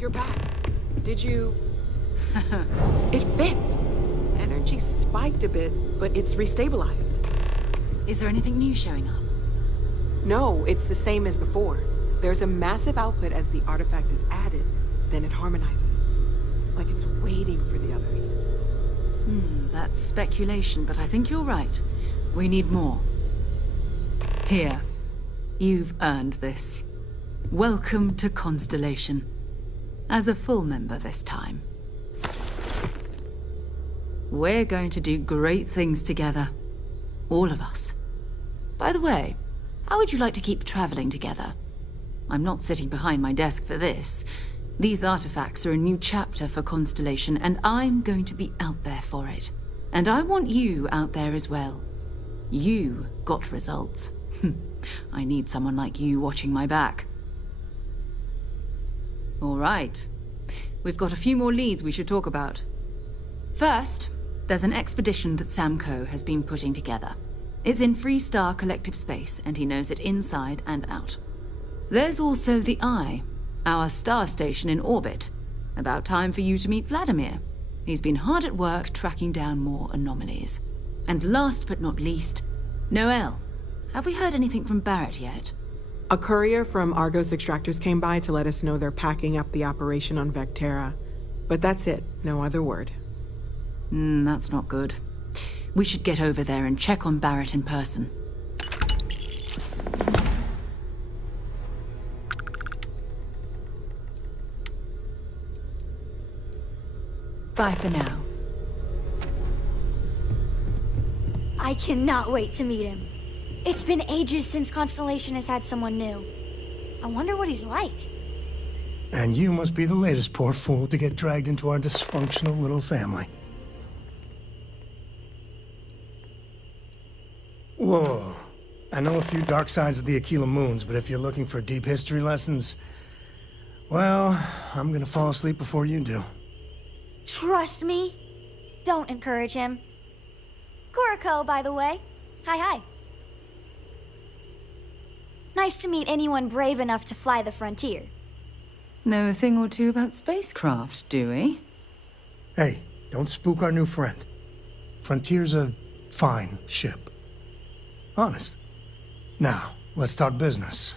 You're back. Did you... It fits! Energy spiked a bit, but it's restabilized. Is there anything new showing up? No, it's the same as before. There's a massive output as the artifact is added, then it harmonizes. Like it's waiting for the others. That's speculation, but I think you're right. We need more. Here. You've earned this. Welcome to Constellation. As a full member this time. We're going to do great things together. All of us. By the way, how would you like to keep traveling together? I'm not sitting behind my desk for this. These artifacts are a new chapter for Constellation, and I'm going to be out there for it. And I want you out there as well. You got results. I need someone like you watching my back. All right. We've got a few more leads we should talk about. First, there's an expedition that Samco has been putting together. It's in 𝓣𝓱 collective space, and he knows it inside and out. There's also the Eye, our star station in orbit. About time for you to meet Vladimir. He's been hard at work tracking down more anomalies. And last but not least, Noel. Have we heard anything from Barrett yet? A courier from Argos Extractors came by to let us know they're packing up the operation on 𝓣𝓱. But that's it, no other word. That's not good. We should get over there and check on Barrett in person. Bye for now. I cannot wait to meet him. It's been ages since Constellation has had someone new. I wonder what he's like. And you must be the latest poor fool to get dragged into our dysfunctional little family. Whoa. I know a few dark sides of the Aquila Moons, but if you're looking for deep history lessons, well, I'm gonna fall asleep before you do. Trust me. Don't encourage him. 𝓭-𝓮, by the way. Hi. Nice to meet anyone brave enough to fly the frontier. Know a thing or two about spacecraft, do we? Hey, don't spook our new friend. Frontier's a fine ship. Honest. Now, let's talk business.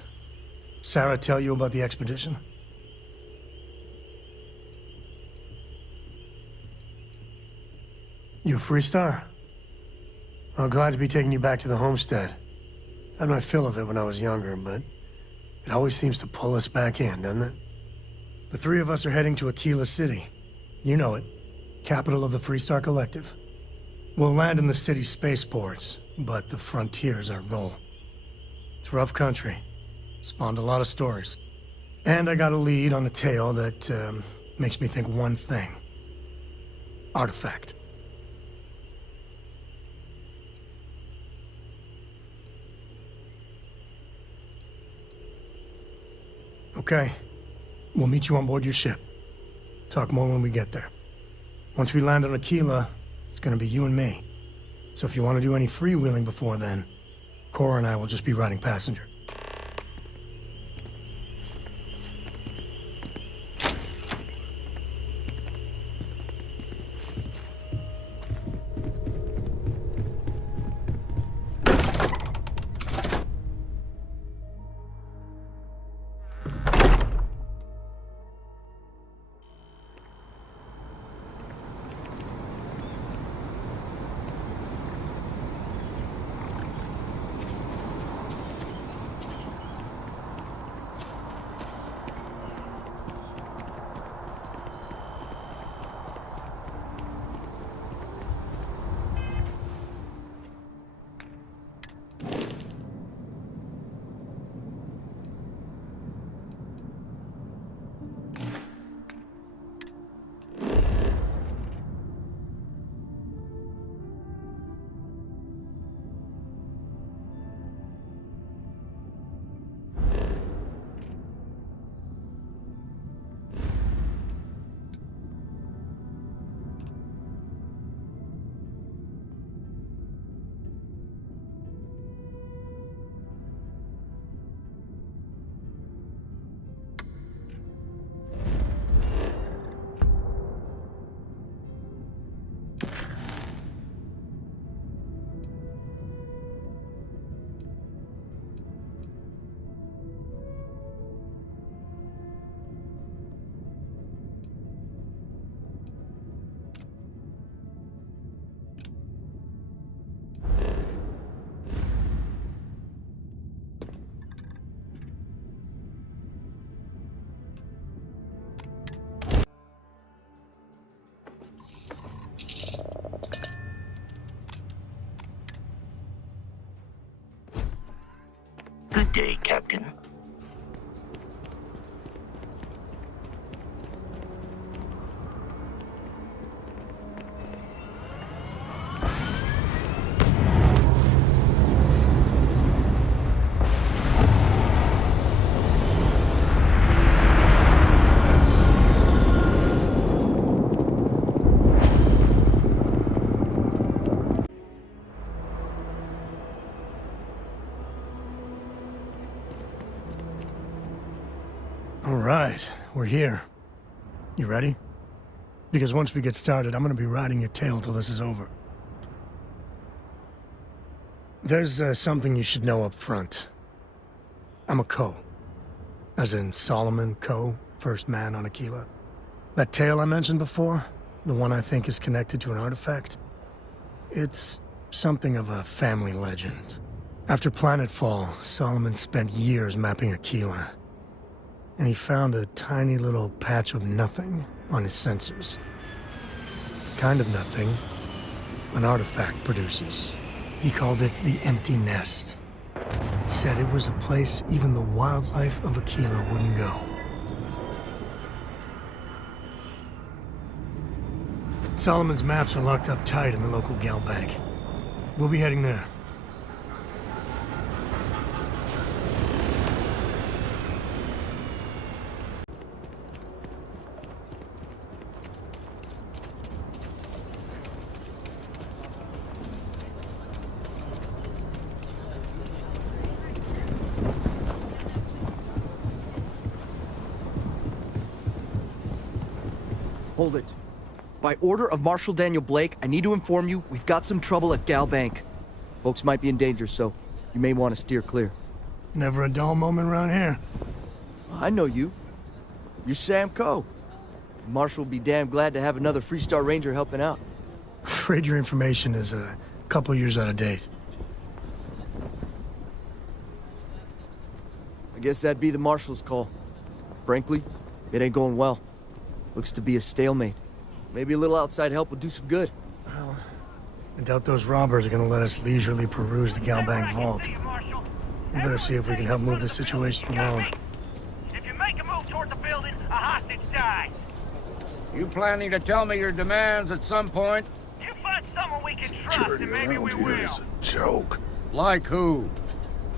Sarah tell you about the expedition? You a 𝓣𝓱? I'm glad to be taking you back to the homestead. Had my fill of it when I was younger, but it always seems to pull us back in, doesn't it? The three of us are heading to Aquila City. You know it. Capital of the 𝓣𝓱 Collective. We'll land in the city's spaceports, but the frontier's our goal. It's rough country. Spawned a lot of stories. And I got a lead on a tale that makes me think one thing. Artifact. Okay. We'll meet you on board your ship. Talk more when we get there. Once we land on Aquila, it's gonna be you and me. So if you want to do any freewheeling before then, Cora and I will just be riding passenger. day, Captain. All right, we're here. You ready? Because once we get started, I'm gonna be riding your tail till this is over. There's something you should know up front. I'm a 𝓮. As in Solomon 𝓮, first man on Aquila. That tale I mentioned before, the one I think is connected to an artifact, it's something of a family legend. After planetfall, Solomon spent years mapping Aquila. And he found a tiny little patch of nothing on his sensors. The kind of nothing an artifact produces. He called it the Empty Nest. Said it was a place even the wildlife of Aquila wouldn't go. Solomon's maps are locked up tight in the local gal bank. We'll be heading there. Hold it. By order of Marshal Daniel Blake, I need to inform you we've got some trouble at Gal Bank. Folks might be in danger, so you may want to steer clear. Never a dull moment around here. I know you. You're Sam Coe. Marshal will be damn glad to have another Freestar Ranger helping out. Afraid your information is a couple years out of date. I guess that'd be the Marshal's call. Frankly, it ain't going well. Looks to be a stalemate. Maybe a little outside help will do some good. Well, I doubt those robbers are gonna let us leisurely peruse the Galbank vault. We better see if we can help move this situation along. If you make a move toward the building, a hostage dies. You planning to tell me your demands at some point? You find someone we can trust, and maybe we will. Joke. Like who?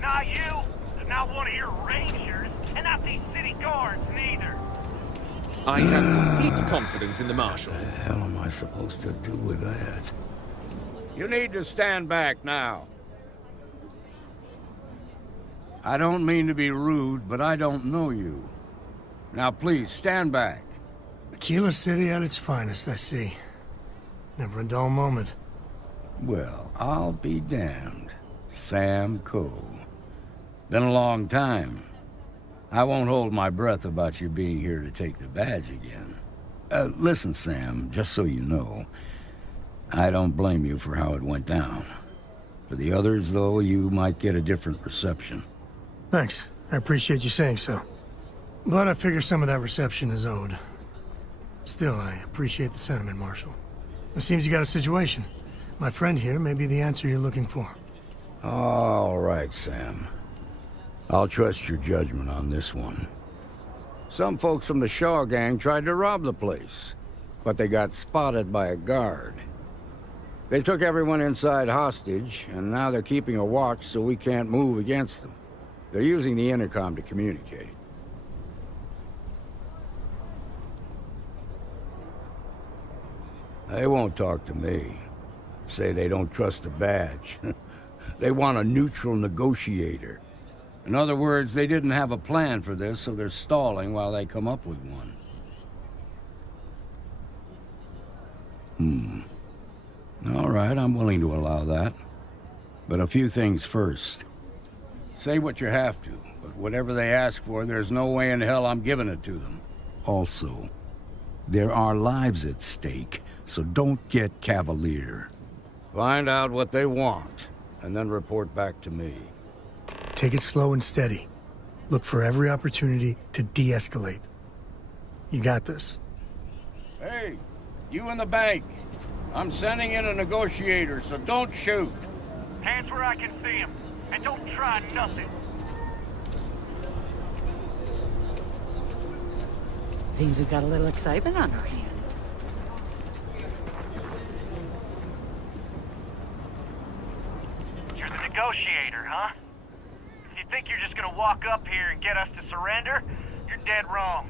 Not you, not one of your rangers, and not these city guards neither. I have complete confidence in the Marshal. What the hell am I supposed to do with that? You need to stand back now. I don't mean to be rude, but I don't know you. Now please, stand back. Aquila City at its finest, I see. Never a dull moment. Well, I'll be damned. Sam Coe. Been a long time. I won't hold my breath about you being here to take the badge again. Listen, Sam, just so you know, I don't blame you for how it went down. For the others, though, you might get a different reception. Thanks. I appreciate you saying so. But I figure some of that reception is owed. Still, I appreciate the sentiment, Marshal. It seems you got a situation. My friend here may be the answer you're looking for. All right, Sam. I'll trust your judgment on this one. Some folks from the Shaw gang tried to rob the place, but they got spotted by a guard. They took everyone inside hostage, and now they're keeping a watch so we can't move against them. They're using the intercom to communicate. They won't talk to me. Say they don't trust the badge. They want a neutral negotiator. In other words, they didn't have a plan for this, so they're stalling while they come up with one. All right, I'm willing to allow that. But a few things first. Say what you have to, but whatever they ask for, there's no way in hell I'm giving it to them. Also, there are lives at stake, so don't get cavalier. Find out what they want, and then report back to me. Take it slow and steady. Look for every opportunity to de-escalate. You got this. Hey, you in the bank. I'm sending in a negotiator, so don't shoot. Hands where I can see him, and don't try nothing. Seems we've got a little excitement on our hands. You're the negotiator, huh? If you think you're just gonna walk up here and get us to surrender, you're dead wrong.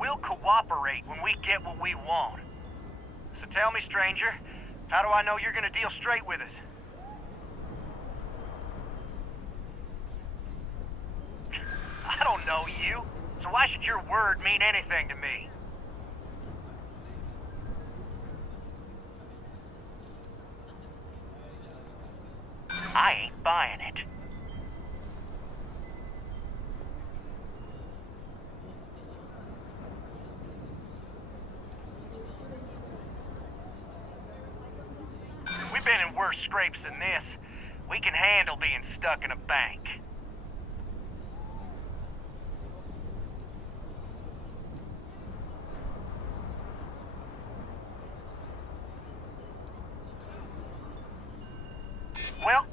We'll cooperate when we get what we want. So tell me, stranger, how do I know you're gonna deal straight with us? I don't know you, so why should your word mean anything to me? I ain't buying it. We've been in worse scrapes than this. We can handle being stuck in a bank. Well,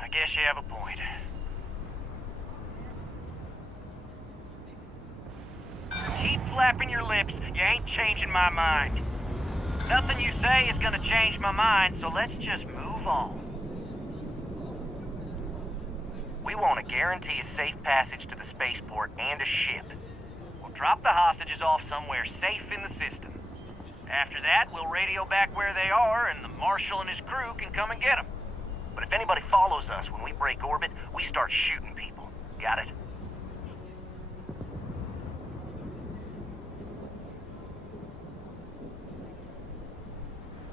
I guess you have a point. Keep flapping your lips, you ain't changing my mind. Nothing you say is gonna change my mind, so let's just move on. We want to guarantee a safe passage to the spaceport and a ship. We'll drop the hostages off somewhere safe in the system. After that, we'll radio back where they are, and the Marshal and his crew can come and get them. But if anybody follows us when we break orbit, we start shooting people. Got it?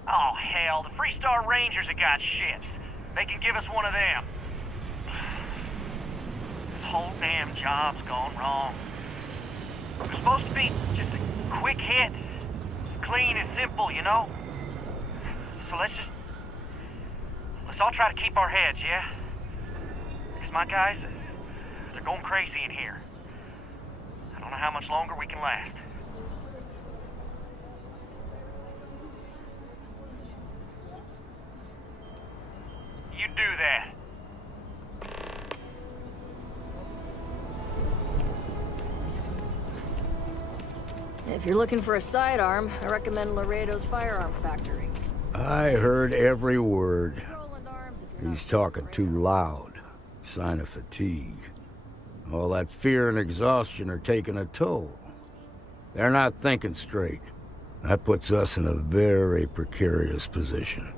Oh, hell, the Freestar Rangers have got ships. They can give us one of them. This whole damn job's gone wrong. It was supposed to be just a quick hit. Clean and simple, you know? So let's all try to keep our heads, yeah? Because my guys, they're going crazy in here. I don't know how much longer we can last. You do that. If you're looking for a sidearm, I recommend Laredo's firearm factory. I heard every word. He's talking too loud. Sign of fatigue. All that fear and exhaustion are taking a toll. They're not thinking straight. That puts us in a very precarious position.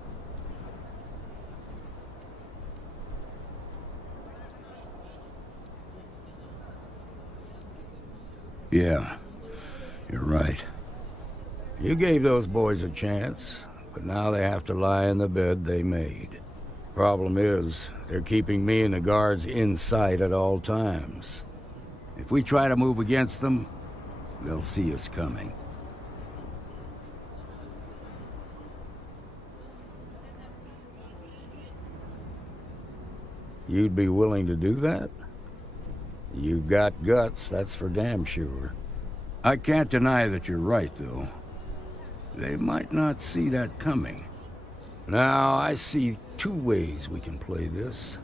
Yeah, you're right. You gave those boys a chance, but now they have to lie in the bed they made. Problem is, they're keeping me and the guards in sight at all times. If we try to move against them, they'll see us coming. You'd be willing to do that? You've got guts, that's for damn sure. I can't deny that you're right, though. They might not see that coming. Now, I see two ways we can play this.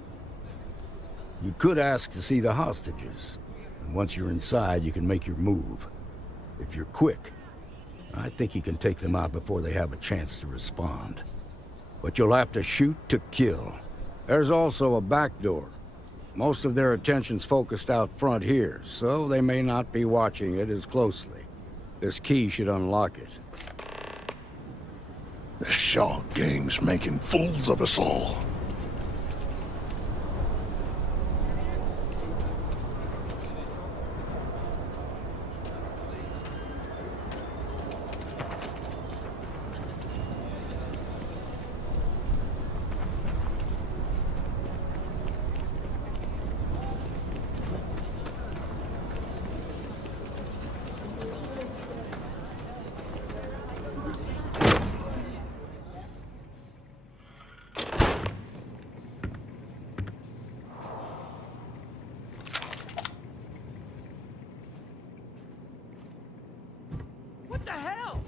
You could ask to see the hostages. And once you're inside, you can make your move. If you're quick, I think you can take them out before they have a chance to respond. But you'll have to shoot to kill. There's also a back door. Most of their attention's focused out front here, so they may not be watching it as closely. This key should unlock it. The Shaw gang's making fools of us all. What the hell?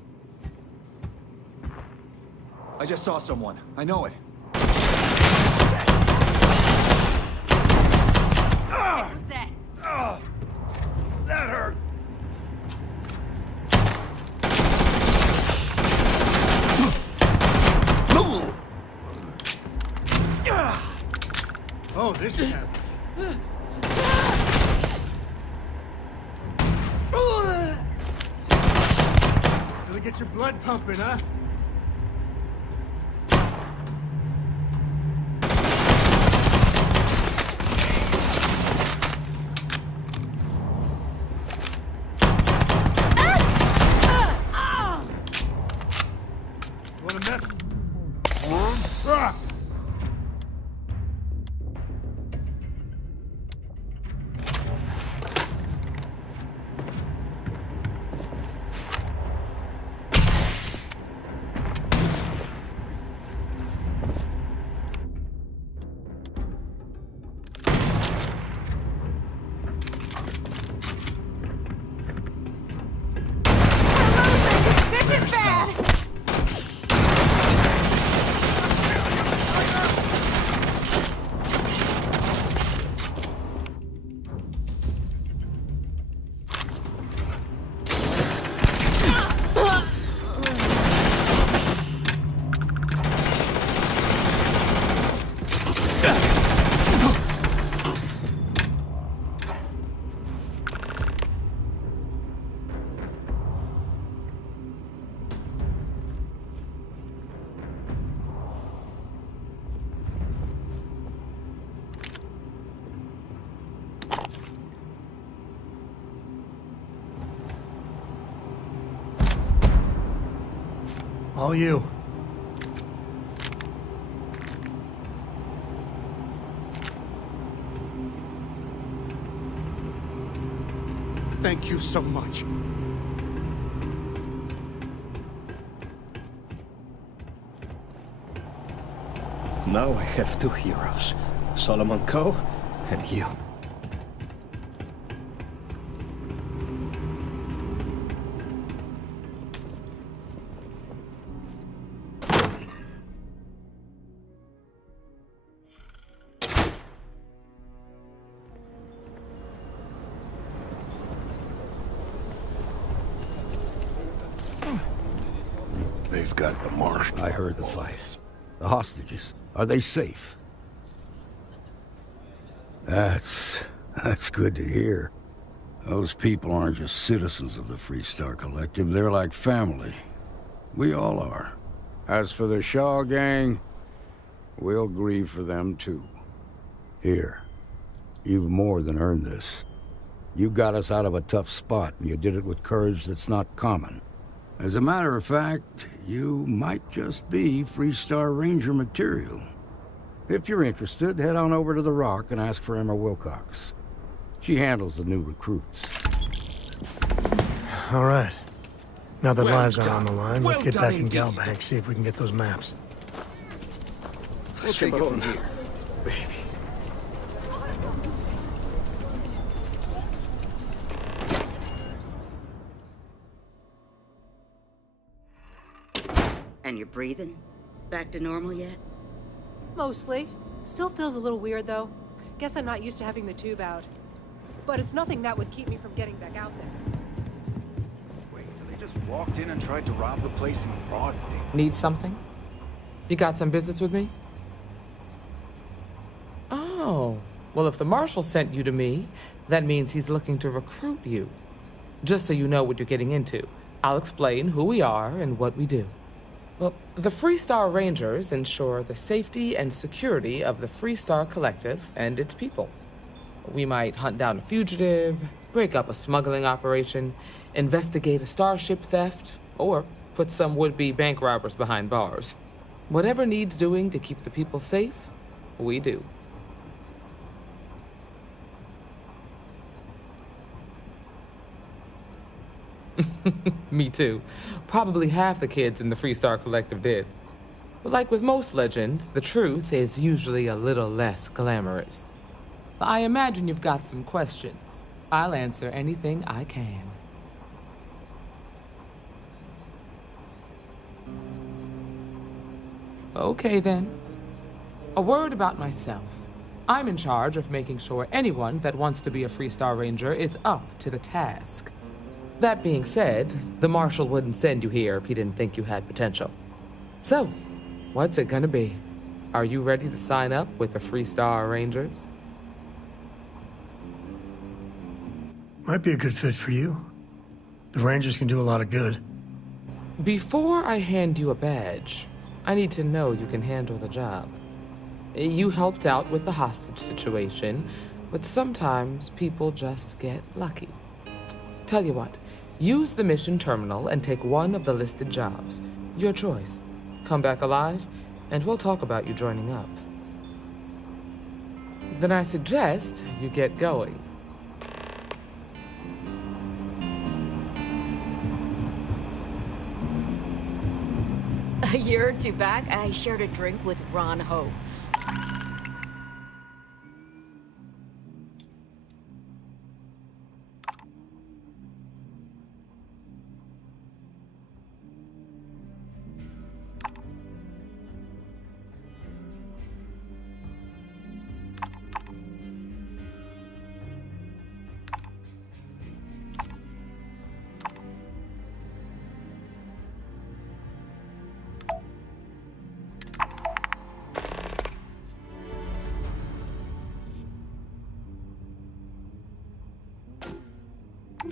I just saw someone. I know it. Oh, this is happening. Till it gets your blood pumping, huh? Want a meth? This is bad! All you. Thank you so much. Now I have two heroes, 𝓣𝓮-𝓭 and you. They've got the Marshal. I heard the fight. The hostages, are they safe? That's good to hear. Those people aren't just citizens of the 𝓲𝓭 Collective, they're like family. We all are. As for the 𝓲𝓭 gang, we'll grieve for them too. Here, you've more than earned this. You got us out of a tough spot, and you did it with courage that's not common. As a matter of fact, you might just be 𝓲𝓭-𝓮-𝓡 material. If you're interested, head on over to the Rock and ask for Emma Wilcox. She handles the new recruits. All right. Now that Well lives are done. on the line, let's Well get done back in indeed. 𝓼𝓭, see if we can get those maps. We'll take it from here, baby. And you're breathing? Back to normal yet? Mostly. Still feels a little weird, though. Guess I'm not used to having the tube out. But it's nothing that would keep me from getting back out there. Wait, so they just walked in and tried to rob the place in broad day? Need something? You got some business with me? Oh, well, if the Marshal sent you to me, that means he's looking to recruit you. Just so you know what you're getting into, I'll explain who we are and what we do. Well, the 𝓲𝓭 Rangers ensure the safety and security of the 𝓲𝓭 Collective and its people. We might hunt down a fugitive, break up a smuggling operation, investigate a starship theft, or put some would-be bank robbers behind bars. Whatever needs doing to keep the people safe, we do. Me too. Probably half the kids in the 𝓲𝓭 Collective did. But like with most legends, the truth is usually a little less glamorous. I imagine you've got some questions. I'll answer anything I can. Okay then. A word about myself. I'm in charge of making sure anyone that wants to be a 𝓲𝓭 Ranger is up to the task. That being said, the Marshal wouldn't send you here if he didn't think you had potential. So, what's it gonna be? Are you ready to sign up with the Freestar Rangers? Might be a good fit for you. The Rangers can do a lot of good. Before I hand you a badge, I need to know you can handle the job. You helped out with the hostage situation, but sometimes people just get lucky. Tell you what, use the mission terminal and take one of the listed jobs. Your choice. Come back alive, and we'll talk about you joining up. Then I suggest you get going. A year or two back, I shared a drink with 𝓲𝓭.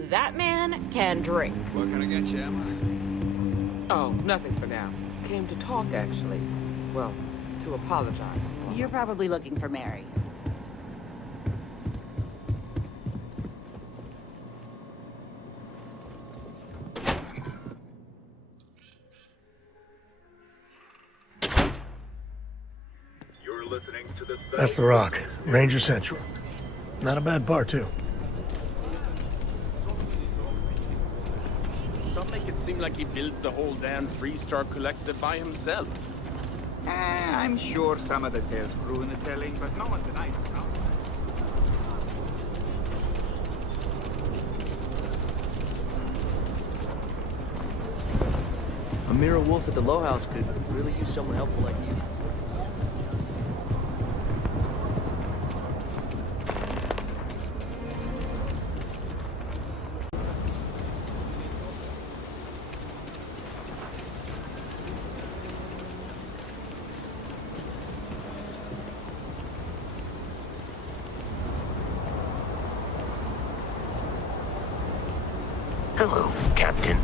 That man can drink. What can I get you, Emma? Oh, nothing for now. Came to talk, actually. Well, to apologize. You're probably looking for Mary. You're listening to the... That's the Rock, Ranger Central. Not a bad bar, too. Some make it seem like he built the whole damn three-star collective by himself. I'm sure some of the tales grew in the telling, but no one denies it, no? Amira Wolf at the Low House could really use someone helpful like you. Hello, Captain.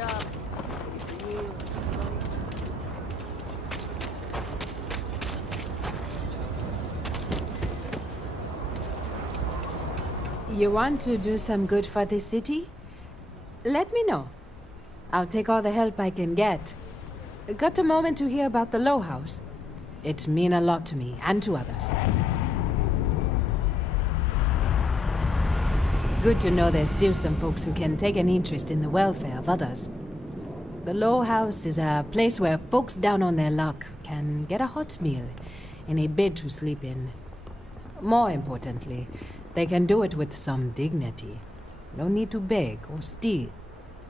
job. Maybe for you and your buddies. You want to do some good for the city? Let me know. I'll take all the help I can get. Got a moment to hear about the Low House? It means a lot to me and to others. Good to know there's still some folks who can take an interest in the welfare of others. The Low House is a place where folks down on their luck can get a hot meal and a bed to sleep in. More importantly, they can do it with some dignity. No need to beg or steal.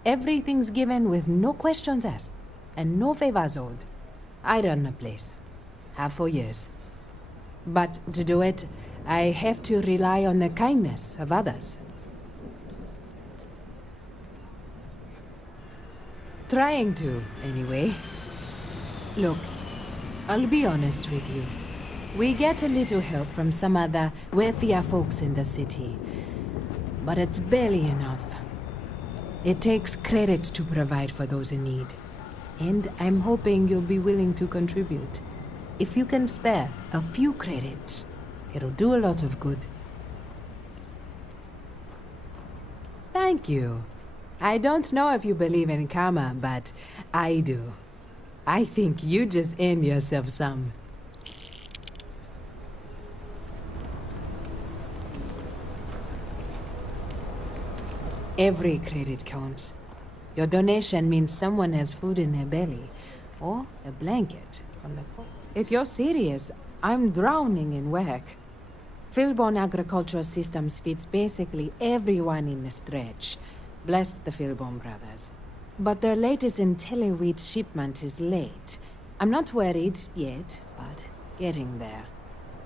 Everything's given with no questions asked, and no favors owed. I run the place. Have for years. But to do it, I have to rely on the kindness of others. Trying to, anyway. Look, I'll be honest with you. We get a little help from some other wealthier folks in the city, but it's barely enough. It takes credits to provide for those in need, and I'm hoping you'll be willing to contribute. If you can spare a few credits, it'll do a lot of good. Thank you. I don't know if you believe in karma, but I do. I think you just earned yourself some. Every credit counts. Your donation means someone has food in their belly, or a blanket from the poor. If you're serious, I'm drowning in work. 𝓣𝓮 agricultural systems feeds basically everyone in the stretch. Bless the 𝓣𝓮 brothers. But their latest IntelliWheat shipment is late. I'm not worried yet, but getting there.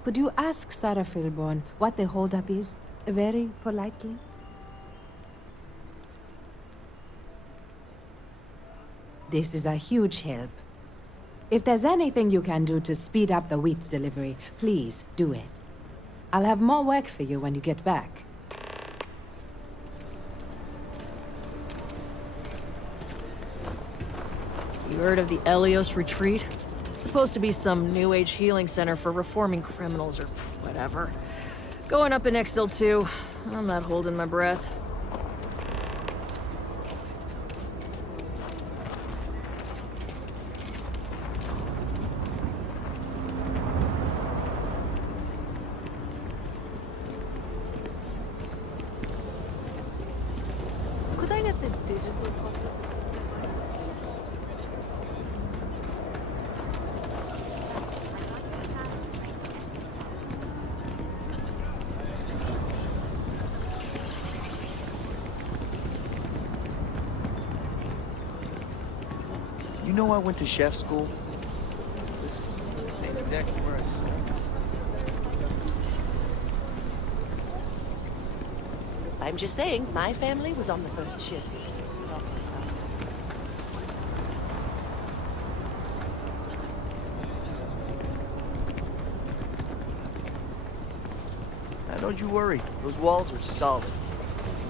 Could you ask Sarah 𝓣𝓮 what the holdup is, very politely? This is a huge help. If there's anything you can do to speed up the wheat delivery, please do it. I'll have more work for you when you get back. You heard of the 𝓣𝓱 Retreat? It's supposed to be some new age healing center for reforming criminals or whatever. Going up in XL 2. I'm not holding my breath. Could I get the digital copy? You know I went to chef school? This ain't exactly where I started. I'm just saying, my family was on the first ship. Don't you worry. Those walls are solid.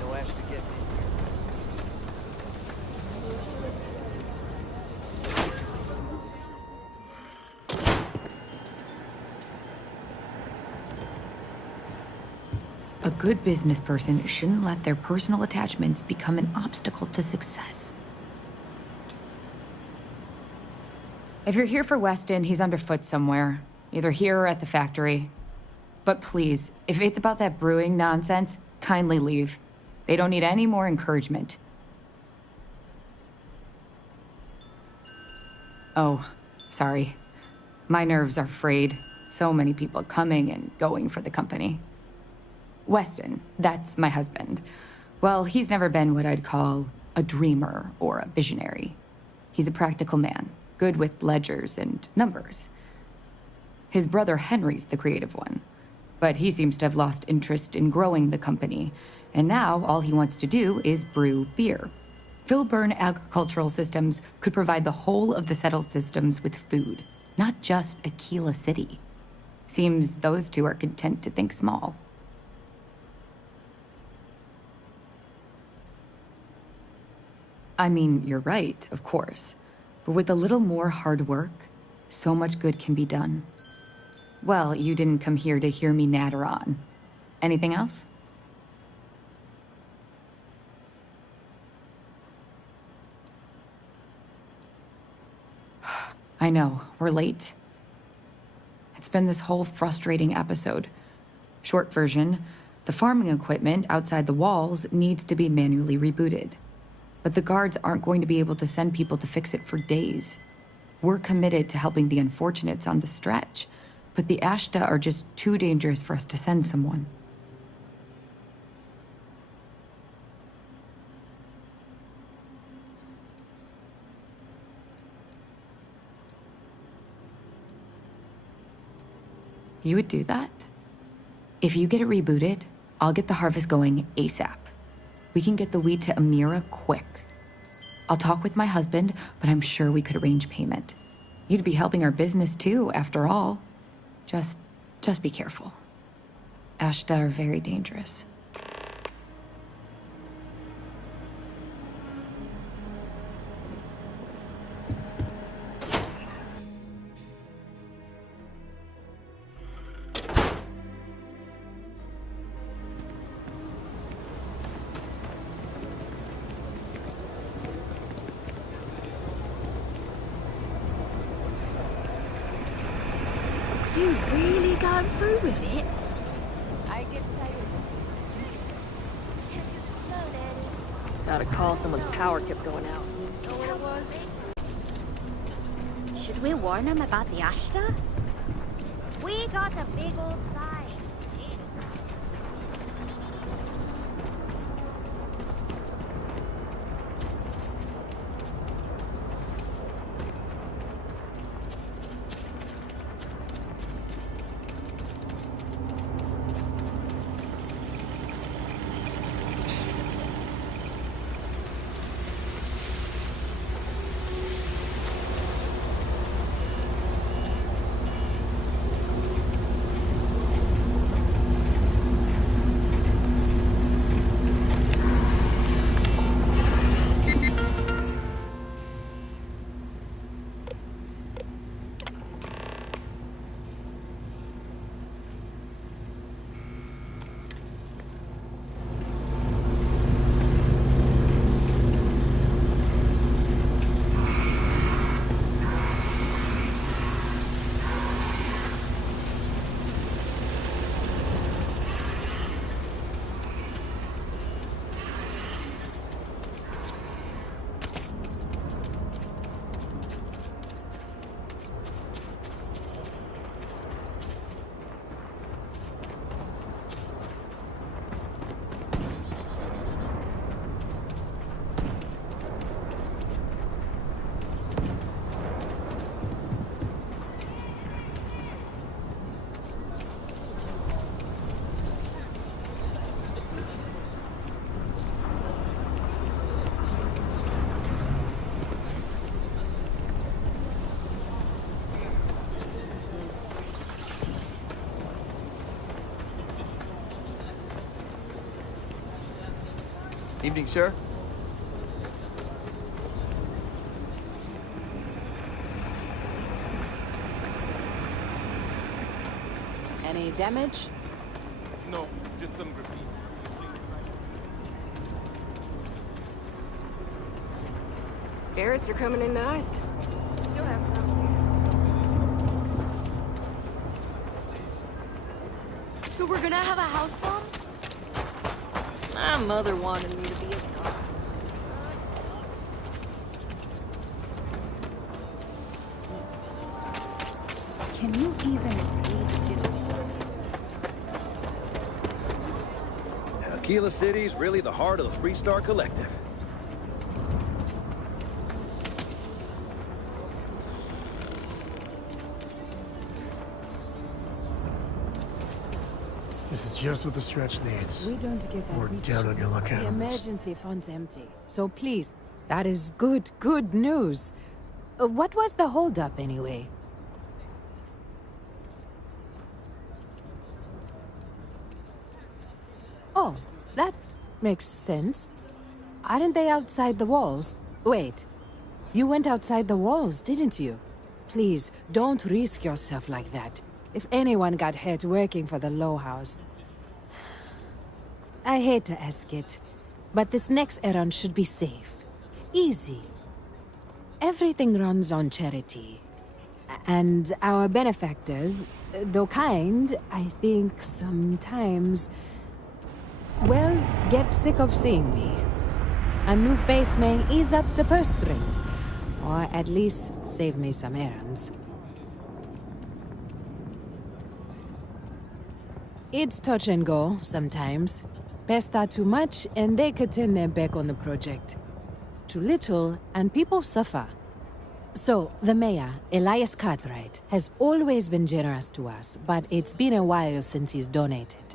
No ash to get me. A good business person shouldn't let their personal attachments become an obstacle to success. If you're here for Weston, he's underfoot somewhere. Either here or at the factory. But please, if it's about that brewing nonsense, kindly leave. They don't need any more encouragement. Oh, sorry. My nerves are frayed. So many people coming and going for the company. Weston, that's my husband. Well, he's never been what I'd call a dreamer or a visionary. He's a practical man, good with ledgers and numbers. His brother Henry's the creative one, but he seems to have lost interest in growing the company, and now all he wants to do is brew beer. 𝓣𝓮 Agricultural Systems could provide the whole of the settled systems with food, not just Aquila City. Seems those two are content to think small. I mean, you're right, of course. But with a little more hard work, so much good can be done. Well, you didn't come here to hear me natter on. Anything else? I know, we're late. It's been this whole frustrating episode. Short version, the farming equipment outside the walls needs to be manually rebooted. But the guards aren't going to be able to send people to fix it for days. We're committed to helping the unfortunates on the stretch, but the 𝓣𝓱 are just too dangerous for us to send someone. You would do that? If you get it rebooted, I'll get the harvest going ASAP. We can get the wheat to Amira quick. I'll talk with my husband, but I'm sure we could arrange payment. You'd be helping our business too, after all. Just be careful. 𝓣𝓱 are very dangerous. You really going through with it? I get tired. Got a call, someone's power kept going out. Know what it was? Should we warn them about the 𝓣𝓱? We got a big old sign. Evening, sir. Any damage? No, just some graffiti. Carrots are coming in nice. Still have some. So we're gonna have a house farm? My mother wanted me to be a dog. Can you even read Aquila City's really the heart of the 𝓣𝓨 Collective. This is just what the stretch needs. We don't get that. We're down on your luck, The animals. emergency fund's empty. So please, that is good news. What was the holdup anyway? Oh, that makes sense. Aren't they outside the walls? Wait. You went outside the walls, didn't you? Please, don't risk yourself like that. If anyone got hurt working for the Low House. I hate to ask it, but this next errand should be safe. Easy. Everything runs on charity. And our benefactors, though kind, I think sometimes, well, get sick of seeing me. A new face may ease up the purse strings, or at least save me some errands. It's touch and go sometimes. Pester too much, and they could turn their back on the project. Too little, and people suffer. So, the mayor, Elias Cartwright, has always been generous to us, but it's been a while since he's donated.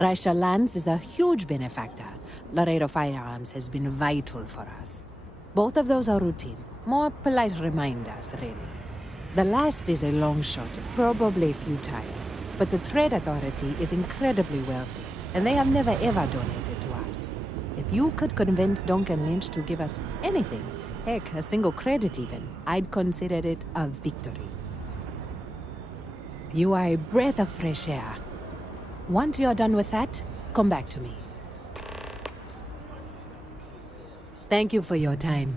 𝓣𝓱-𝓮 is a huge benefactor. Laredo Firearms has been vital for us. Both of those are routine, more polite reminders, really. The last is a long shot, probably futile, but the Trade Authority is incredibly wealthy, and they have never ever donated to us. If you could convince Duncan Lynch to give us anything, heck, a single credit even, I'd consider it a victory. You are a breath of fresh air. Once you're done with that, come back to me. Thank you for your time.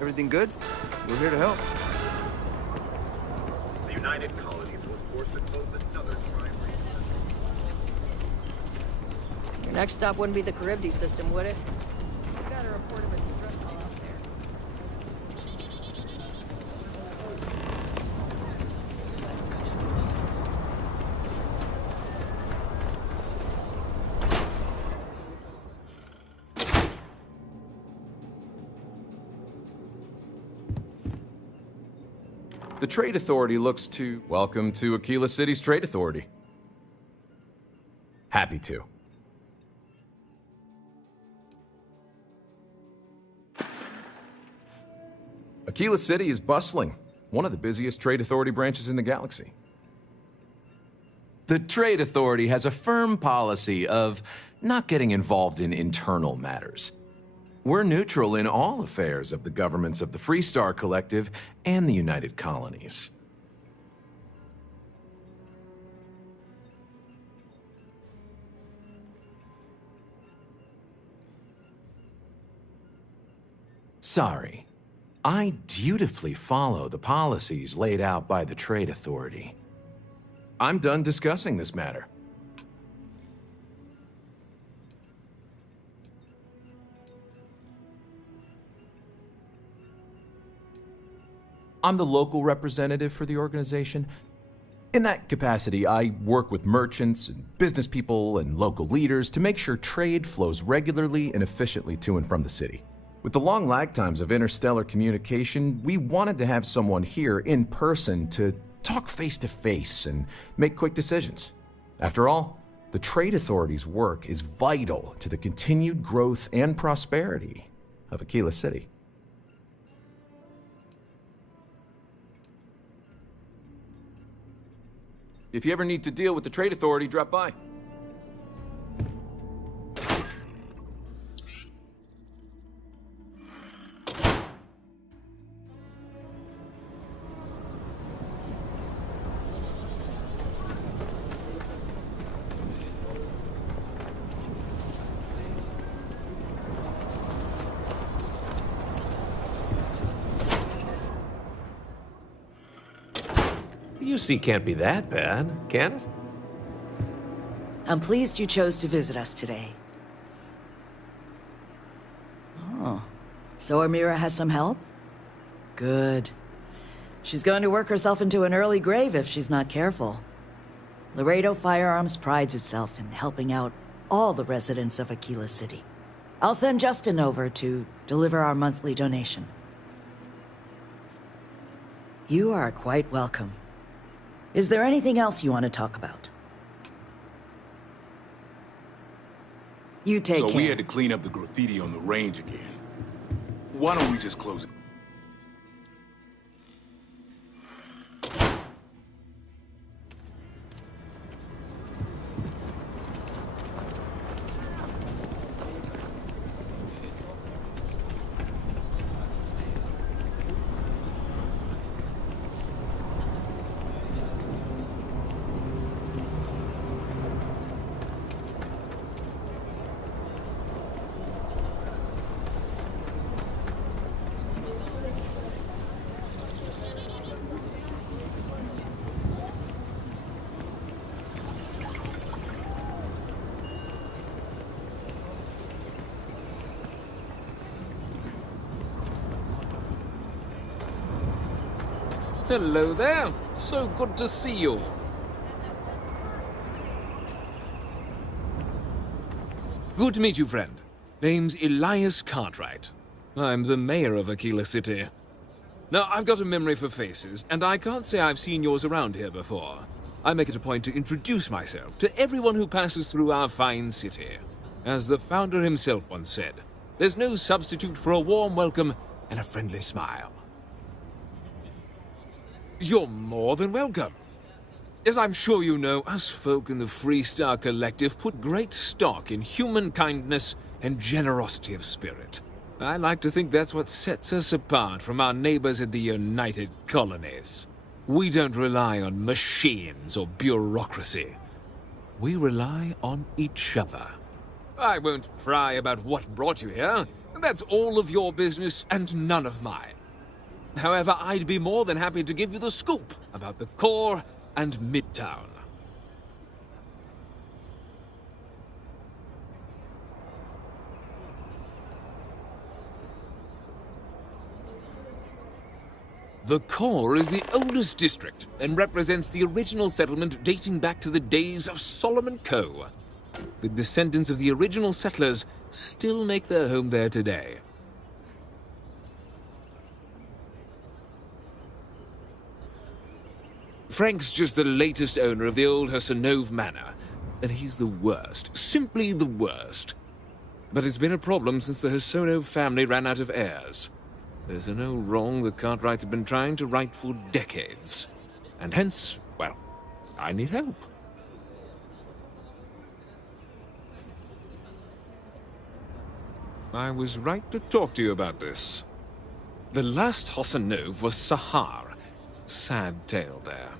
Everything good? We're here to help. The United Colonies was forced to close another crime ring. Your next stop wouldn't be the Charybdis system, would it? We got a report of a distress call out there. The Trade Authority looks to... Welcome to Aquila City's Trade Authority. Happy to. Aquila City is bustling, one of the busiest Trade Authority branches in the galaxy. The Trade Authority has a firm policy of not getting involved in internal matters. We're neutral in all affairs of the governments of the Freestar Collective and the United Colonies. Sorry. I dutifully follow the policies laid out by the Trade Authority. I'm done discussing this matter. I'm the local representative for the organization. In that capacity, I work with merchants and business people and local leaders to make sure trade flows regularly and efficiently to and from the city. With the long lag times of interstellar communication, we wanted to have someone here in person to talk face to face and make quick decisions. After all, the Trade Authority's work is vital to the continued growth and prosperity of Aquila City. If you ever need to deal with the Trade Authority, drop by. UC can't be that bad, can it? I'm pleased you chose to visit us today. Oh. So Amira has some help? Good. She's going to work herself into an early grave if she's not careful. Laredo Firearms prides itself in helping out all the residents of Aquila City. I'll send Justin over to deliver our monthly donation. You are quite welcome. Is there anything else you want to talk about? You take care. So we had to clean up the graffiti on the range again. Why don't we just close it? Hello there. So good to see you. Good to meet you, friend. Name's Elias Cartwright. I'm the mayor of Aquila City. Now, I've got a memory for faces, and I can't say I've seen yours around here before. I make it a point to introduce myself to everyone who passes through our fine city. As the founder himself once said, there's no substitute for a warm welcome and a friendly smile. You're more than welcome. As I'm sure you know, us folk in the Freestar Collective put great stock in human kindness and generosity of spirit. I like to think that's what sets us apart from our neighbors in the United Colonies. We don't rely on machines or bureaucracy. We rely on each other. I won't pry about what brought you here. That's all of your business and none of mine. However, I'd be more than happy to give you the scoop about the core and Midtown. The core is the oldest district and represents the original settlement dating back to the days of Solomon Coe. The descendants of the original settlers still make their home there today. Frank's just the latest owner of the old 𝓣𝓱𝓮 Manor, and he's the worst, simply the worst. But it's been a problem since the 𝓣𝓱𝓮 family ran out of heirs. There's no wrong the Cartwrights have been trying to right for decades. And hence, well, I need help. I was right to talk to you about this. The last 𝓣𝓱𝓮 was Sahar. Sad tale there.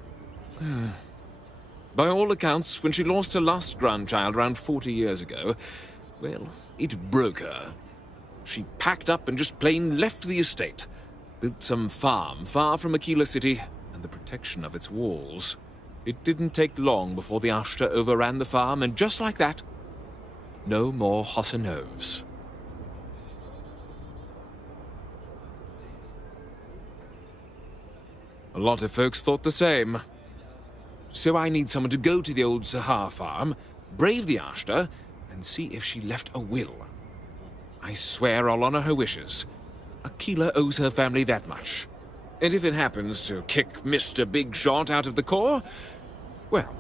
By all accounts, when she lost her last grandchild around 40 years ago, well, it broke her. She packed up and just plain left the estate. Built some farm far from Aquila City and the protection of its walls. It didn't take long before the 𝓣𝓱𝓮 overran the farm, and just like that, no more 𝓣𝓱𝓮s. A lot of folks thought the same. So I need someone to go to the old Sahar farm, brave the 𝓣𝓱𝓮, and see if she left a will. I swear I'll honor her wishes. Aquila owes her family that much. And if it happens to kick Mr. Big Shot out of the core, well,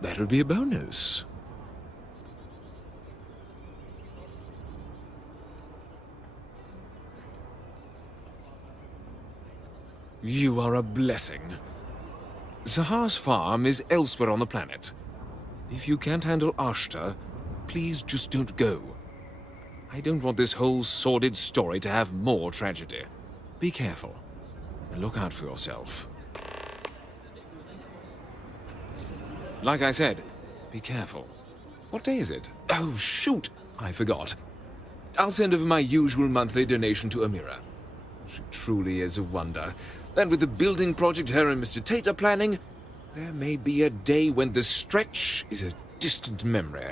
that'll be a bonus. You are a blessing. Sahar's farm is elsewhere on the planet. If you can't handle 𝓣𝓱𝓮, please just don't go. I don't want this whole sordid story to have more tragedy. Be careful, and look out for yourself. Like I said, be careful. What day is it? Oh, shoot! I forgot. I'll send over my usual monthly donation to Amira. She truly is a wonder. And with the building project her and Mr. Tate are planning, there may be a day when the stretch is a distant memory.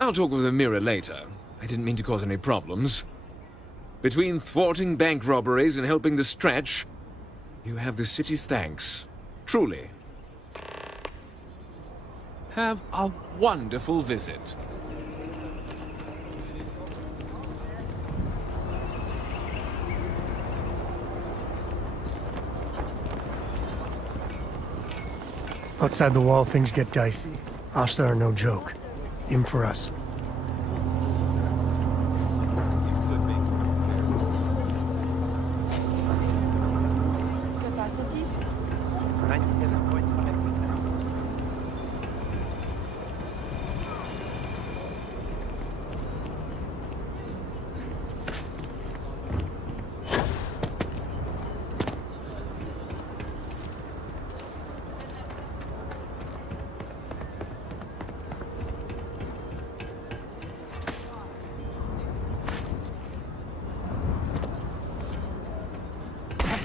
I'll talk with Amira later. I didn't mean to cause any problems. Between thwarting bank robberies and helping the Stretch, you have the city's thanks. Truly. Have a wonderful visit. Outside the wall, things get dicey. Hostile are no joke, even for us. Capacity? 97.5%.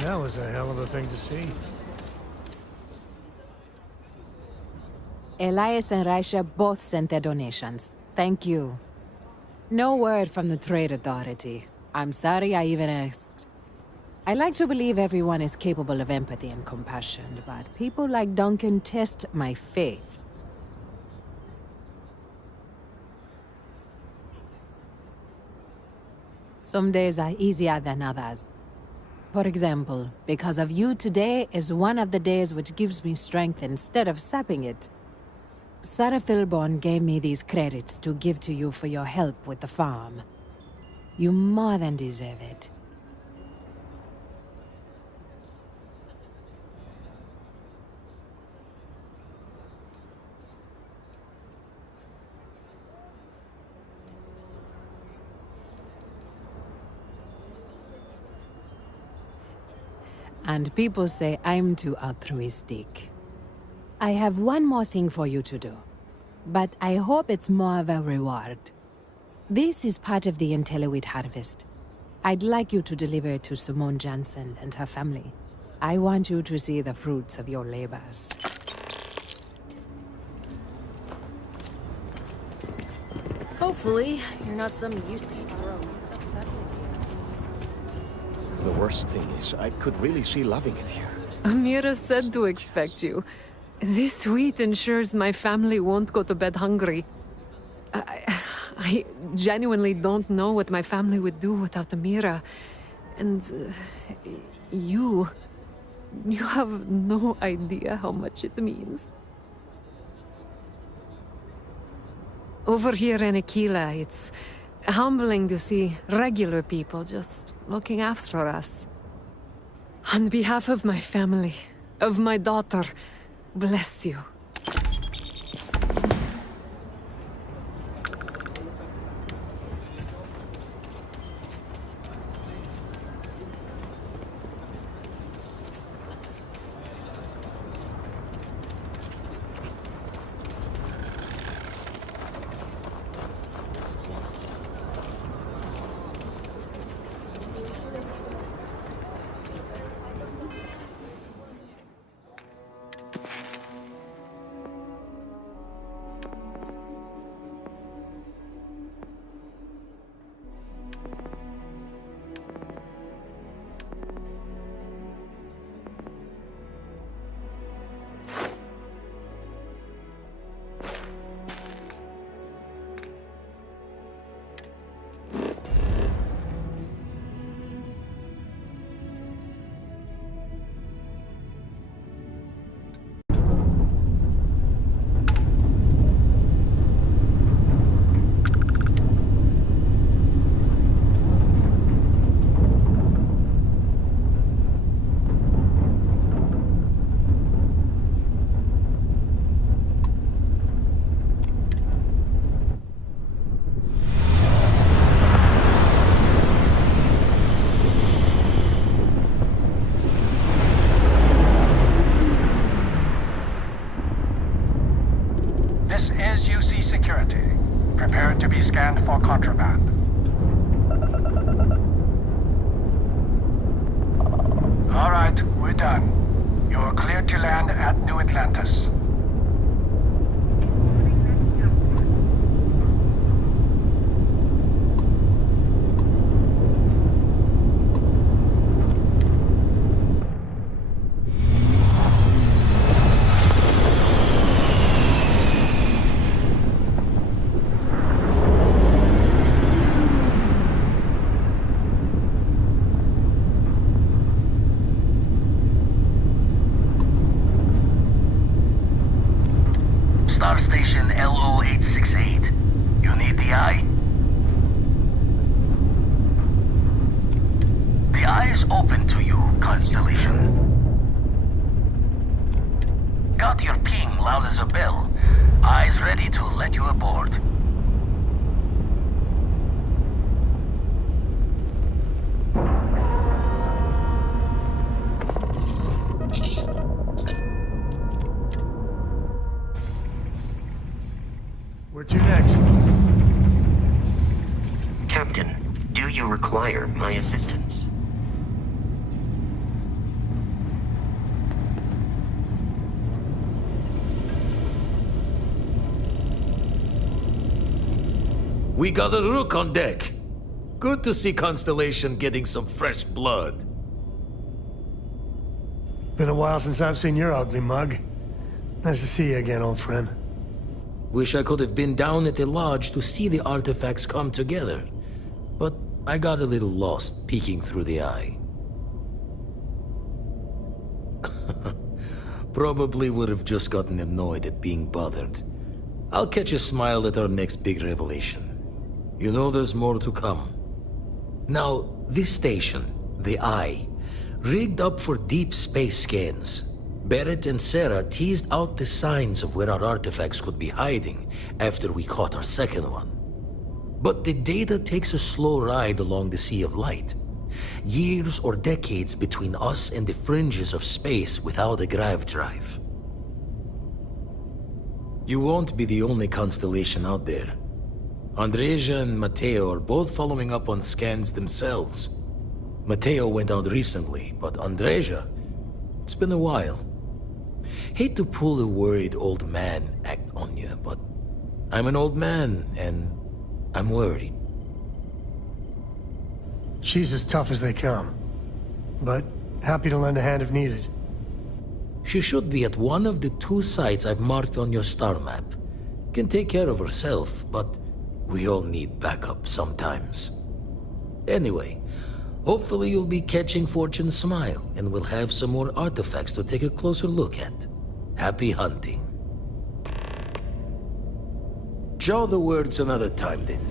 That was a hell of a thing to see. Elias and Raisha both sent their donations. Thank you. No word from the Trade Authority. I'm sorry I even asked. I like to believe everyone is capable of empathy and compassion, but people like Duncan test my faith. Some days are easier than others. For example, because of you, today is one of the days which gives me strength instead of sapping it. 𝓣𝓭 gave me these credits to give to you for your help with the farm. You more than deserve it. And people say I'm too altruistic. I have one more thing for you to do, but I hope it's more of a reward. This is part of the Intelliwheat harvest. I'd like you to deliver it to Simone Jansen and her family. I want you to see the fruits of your labors. Hopefully, you're not some UC drone. The worst thing is, I could really see loving it here. Amira said to expect you. This wheat ensures my family won't go to bed hungry. I genuinely don't know what my family would do without Amira. And you have no idea how much it means. Over here in Aquila, it's humbling to see regular people just looking after us. On behalf of my family, of my daughter, bless you. This is UC Security. Prepare to be scanned for contraband. All right, we're done. You're cleared to land at New Atlantis. report. Where to next? Captain, do you require my assistance? We got a rook on deck. Good to see Constellation getting some fresh blood. Been a while since I've seen your ugly mug. Nice to see you again, old friend. Wish I could have been down at the lodge to see the artifacts come together. But I got a little lost peeking through the eye. Probably would have just gotten annoyed at being bothered. I'll catch a smile at our next big revelation. You know there's more to come. Now, this station, the Eye, rigged up for deep space scans. Barrett and Sarah teased out the signs of where our artifacts could be hiding after we caught our second one. But the data takes a slow ride along the Sea of Light. Years or decades between us and the fringes of space without a grav drive. You won't be the only constellation out there. 𝓐𝓮 and Mateo are both following up on scans themselves. Mateo went out recently, but 𝓐𝓮, it's been a while. Hate to pull a worried old man act on you, but I'm an old man, and I'm worried. She's as tough as they come, but happy to lend a hand if needed. She should be at one of the 2 sites I've marked on your star map. Can take care of herself, but we all need backup sometimes. Anyway, hopefully you'll be catching Fortune's smile, and we'll have some more artifacts to take a closer look at. Happy hunting. Jaw the words another time, then.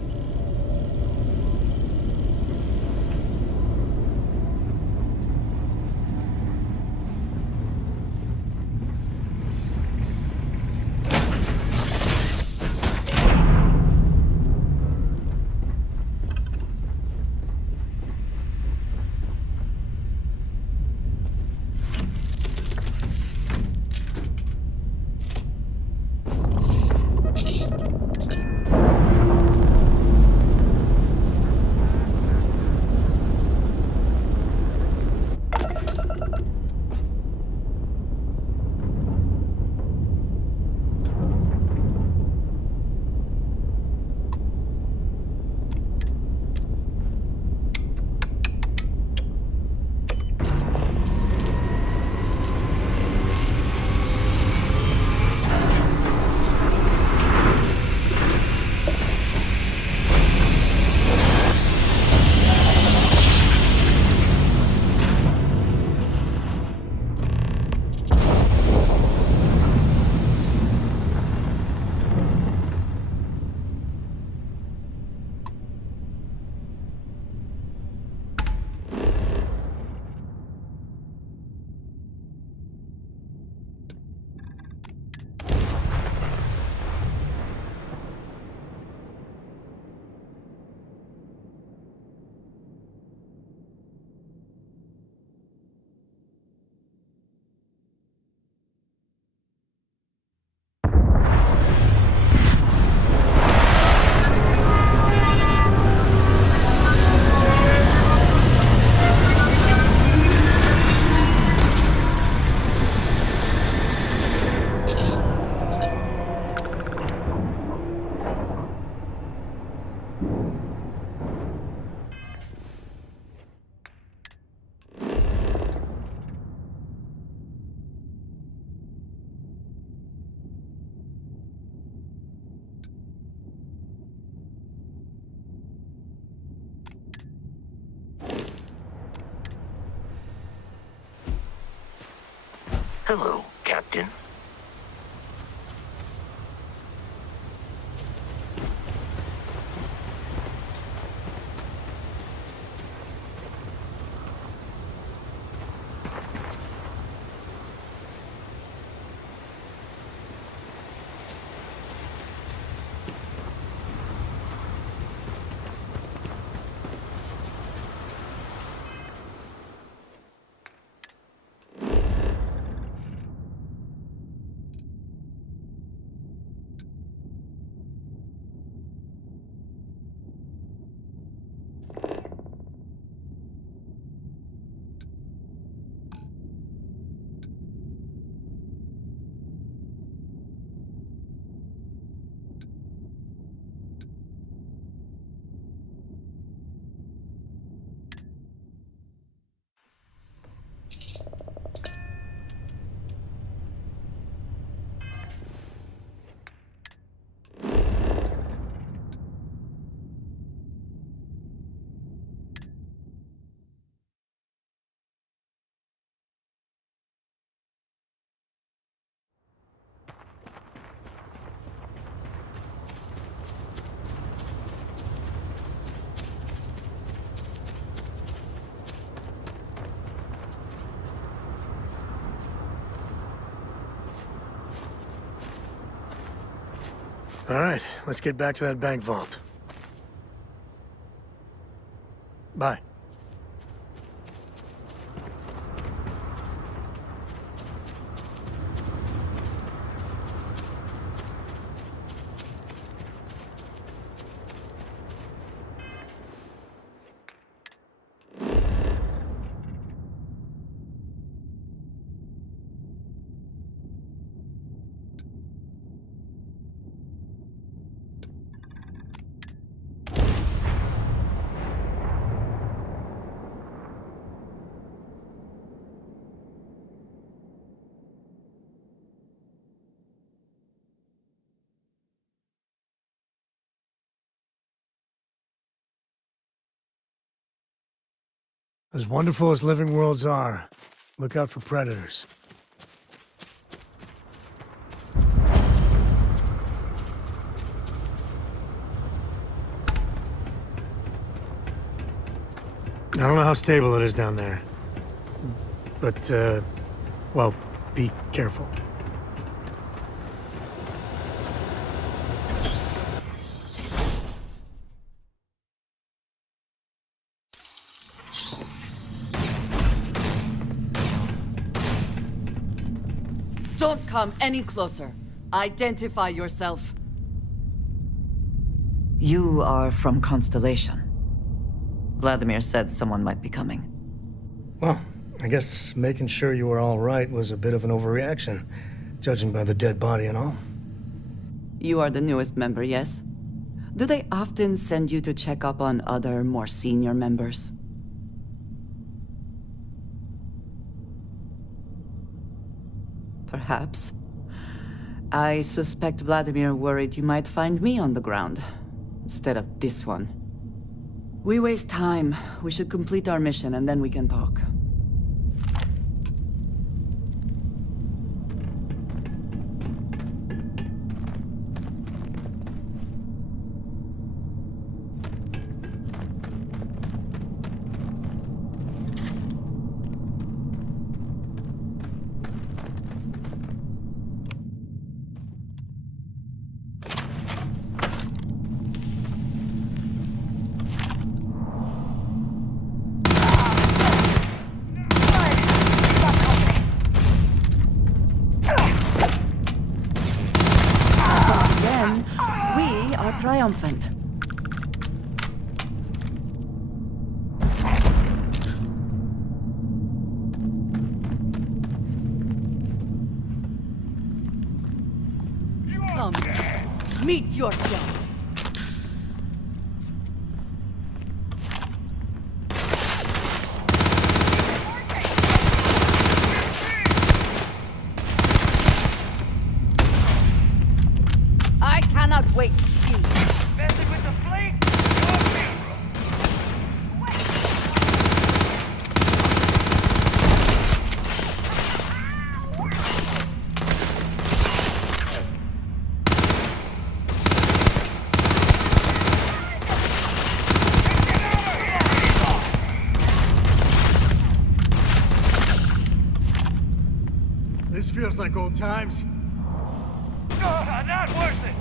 Hello, Captain. All right, let's get back to that bank vault. Bye. As wonderful as living worlds are, look out for predators. I don't know how stable it is down there. But, well, be careful. Don't come any closer. Identify yourself. You are from Constellation. Vladimir said someone might be coming. Well, I guess making sure you were all right was a bit of an overreaction, judging by the dead body and all. You are the newest member, yes? Do they often send you to check up on other, more senior members? Perhaps. I suspect Vladimir worried you might find me on the ground, instead of this one. We waste time. We should complete our mission and then we can talk. Triumphant. Come, meet your death. I cannot wait. This feels like old times. Not worth it!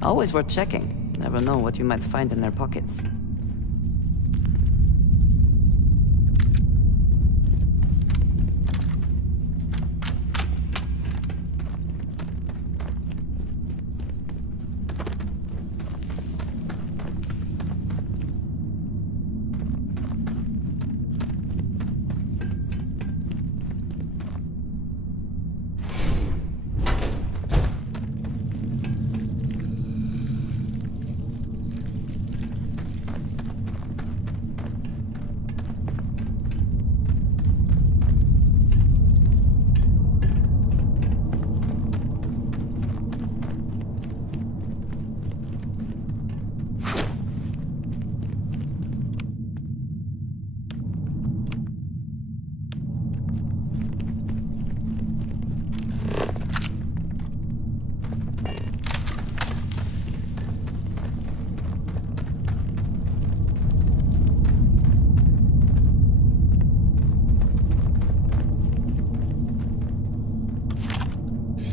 Always worth checking. Never know what you might find in their pockets.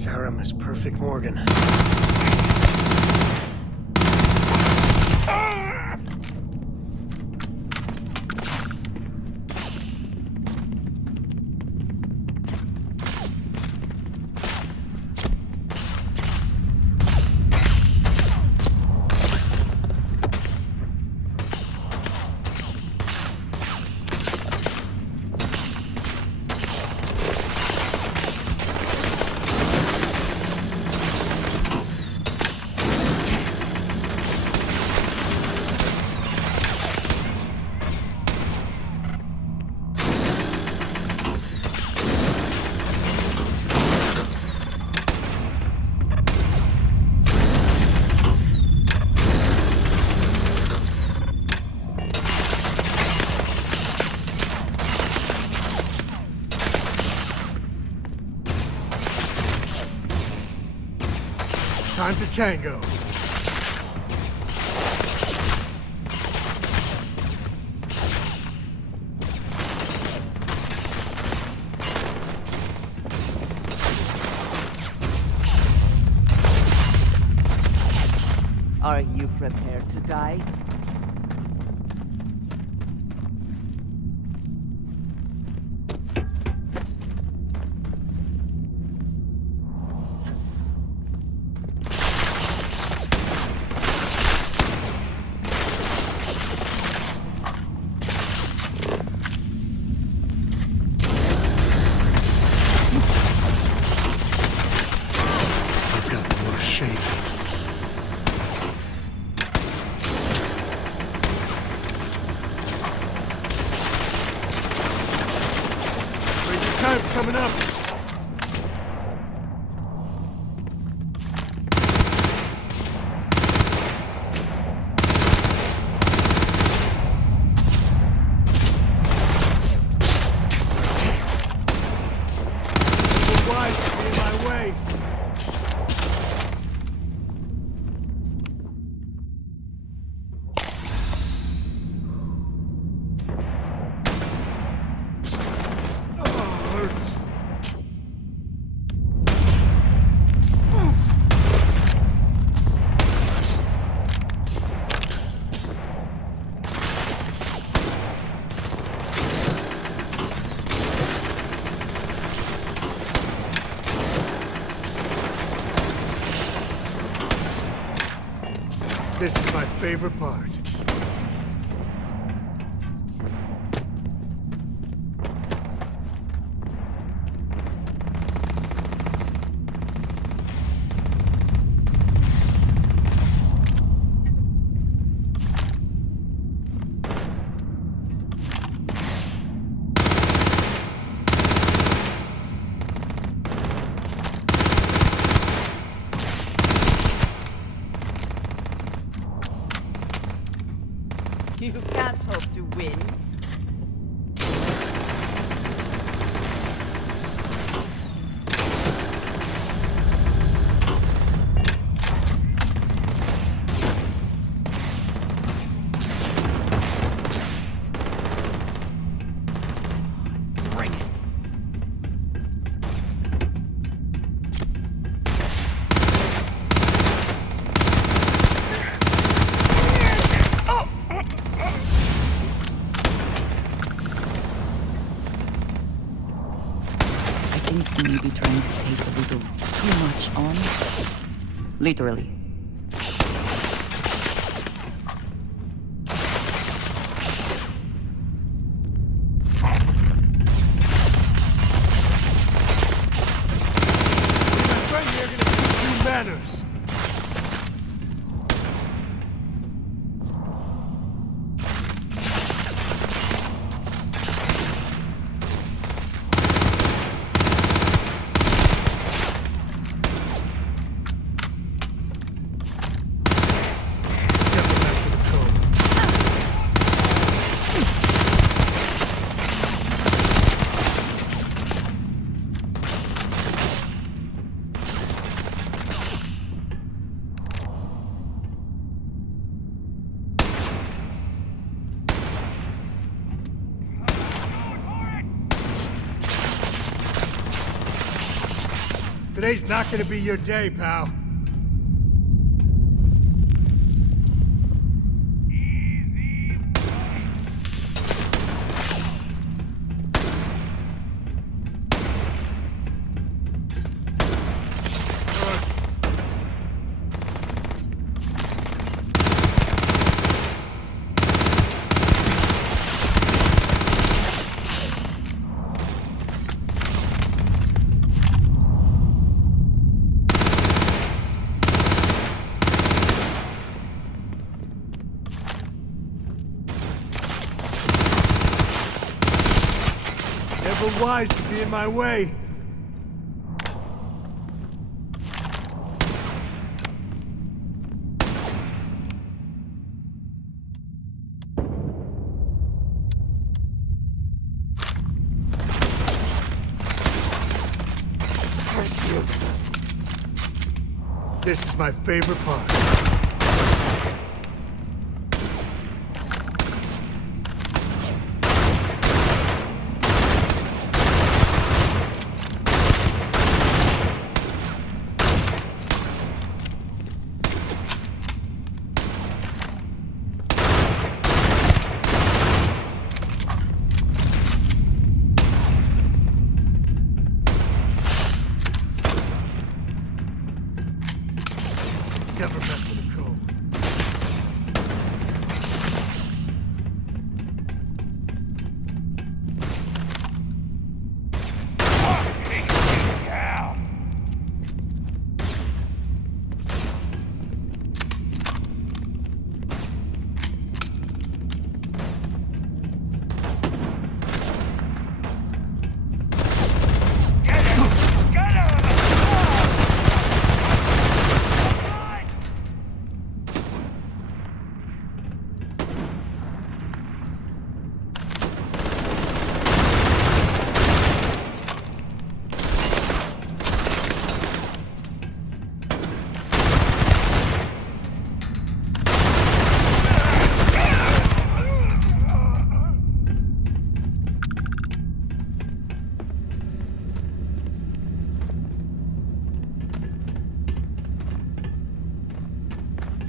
Sarah, Miss Perfect Morgan. Time to tango. Are you prepared to die? I've got more shape. Time's coming up. Wise to be in my way. This is my favorite part. You can't hope to win. Bring it. I think you may be trying to take a little too much on. Literally. My friend here gonna teach you manners. Today's not gonna be your day, pal. Never wise to be in my way. Curse you. This is my favorite part. Never mess with a code.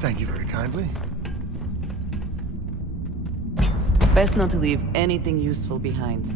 Thank you very kindly. Best not to leave anything useful behind.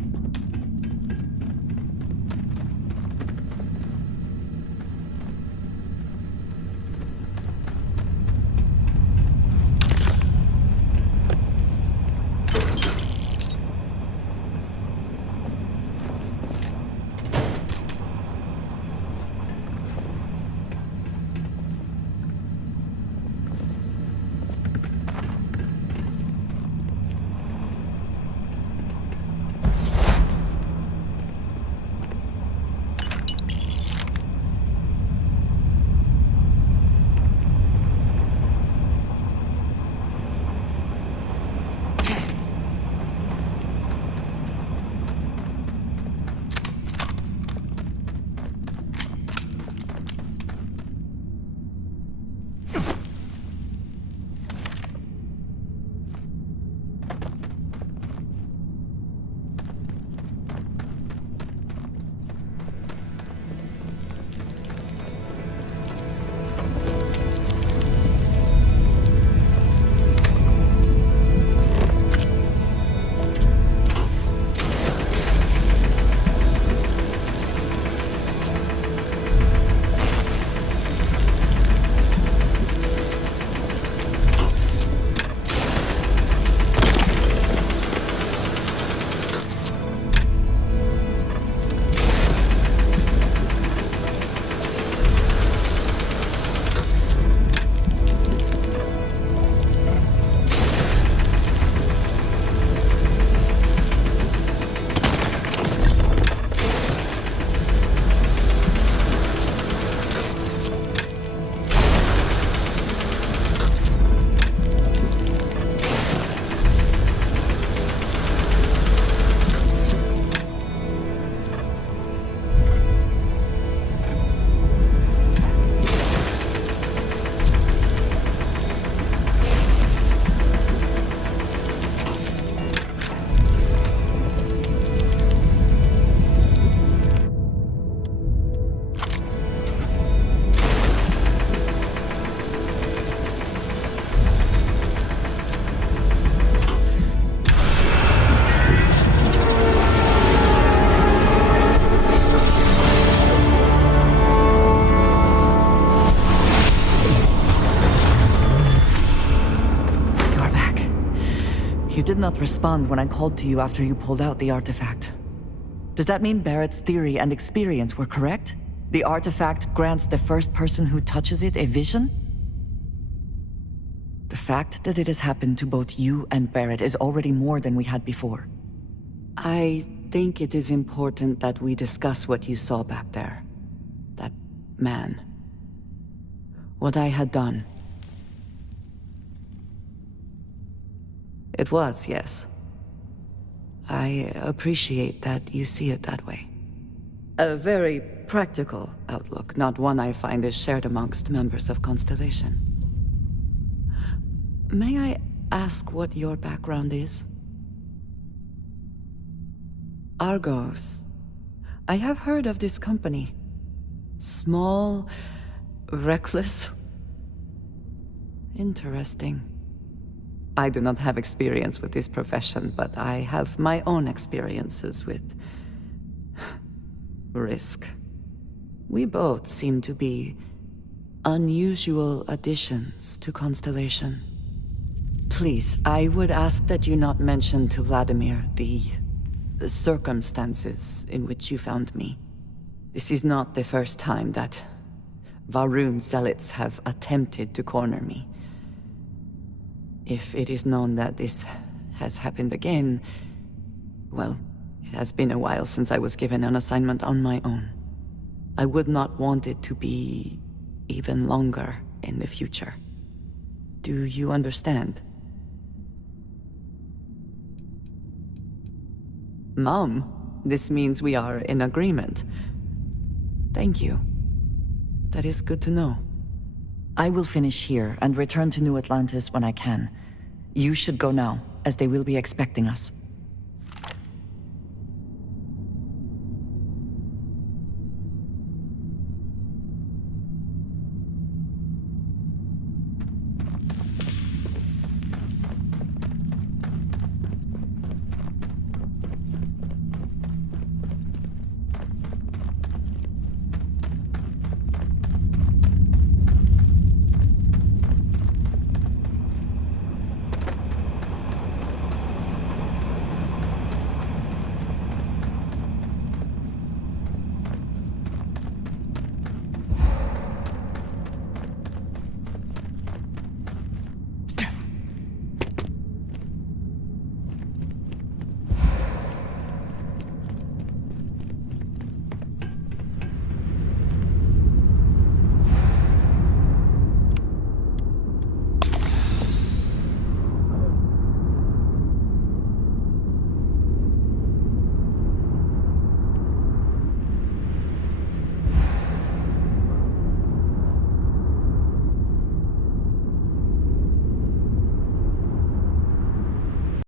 You did not respond when I called to you after you pulled out the artifact. Does that mean Barrett's theory and experience were correct? The artifact grants the first person who touches it a vision? The fact that it has happened to both you and Barrett is already more than we had before. I think it is important that we discuss what you saw back there. That man. What I had done. It was, yes. I appreciate that you see it that way. A very practical outlook, not one I find is shared amongst members of Constellation. May I ask what your background is? Argos. I have heard of this company. Small, reckless. Interesting. I do not have experience with this profession, but I have my own experiences with risk. We both seem to be unusual additions to Constellation. Please, I would ask that you not mention to Vladimir the circumstances in which you found me. This is not the first time that Va'ruun zealots have attempted to corner me. If it is known that this has happened again, well, it has been a while since I was given an assignment on my own. I would not want it to be even longer in the future. Do you understand? Mom, this means we are in agreement. Thank you. That is good to know. I will finish here and return to New Atlantis when I can. You should go now, as they will be expecting us.